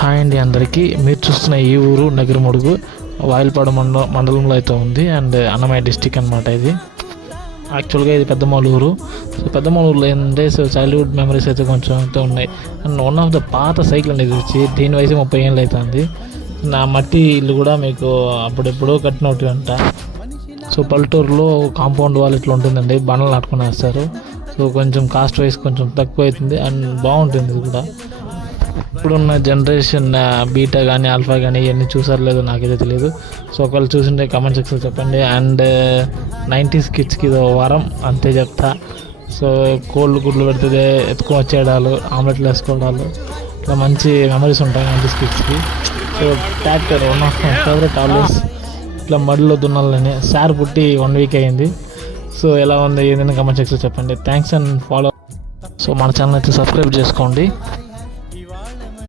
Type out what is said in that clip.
Hi అండి అందరికీ. మీరు చూస్తున్న ఈ ఊరు నగిరిమడుగు వాయిల్పాడు మండలంలో అయితే ఉంది. అండ్ అన్నమయ్య డిస్టిక్ అనమాట. ఇది యాక్చువల్గా ఇది పెద్దమూలూరు. సో పెద్దమూలూరులో ఏంటంటే చైల్డ్హుడ్ మెమరీస్ అయితే కొంచెం అయితే ఉన్నాయి. అండ్ వన్ ఆఫ్ ద పాత సైకిల్ అనేది వచ్చి దీని వయసు 30 ఏళ్ళు అవుతుంది. నా మట్టి ఇల్లు కూడా మీకు అప్పుడెప్పుడో కట్టినట్టు అంట. సో పల్లెటూరులో కాంపౌండ్ వాళ్ళు ఇట్లా ఉంటుందండి, బండలు నాటుకుని వేస్తారు. సో కొంచెం కాస్ట్ వైజ్ కొంచెం తక్కువ అవుతుంది అండ్ బాగుంటుంది ఇది కూడా. ఇప్పుడున్న జనరేషన్ బీటా కానీ ఆల్ఫా కానీ ఇవన్నీ చూసారు లేదో నాకైతే తెలియదు. సో ఒకవేళ చూసింటే కామెంట్ సెక్షన్ చెప్పండి. అండ్ 90s కిడ్స్కి ఇది వరం అంతే చెప్తా. సో కోళ్ళు గుడ్లు పెడితే ఎత్తుకొని వచ్చేయడాలు, ఆమ్లెట్లు వేసుకోవడాలు, ఇట్లా మంచి మెమరీస్ ఉంటాయి 90s కిడ్స్కి. So tractor one of my favourite always. ఇట్లా మడిలో దున్నాలని సార్ పుట్టి 1 వీక్ అయ్యింది. సో ఎలా ఉంది ఏదైనా కామెంట్ సెక్షన్ చెప్పండి. Thanks and follow. సో మన ఛానల్ అయితే సబ్స్క్రైబ్ చేసుకోండి.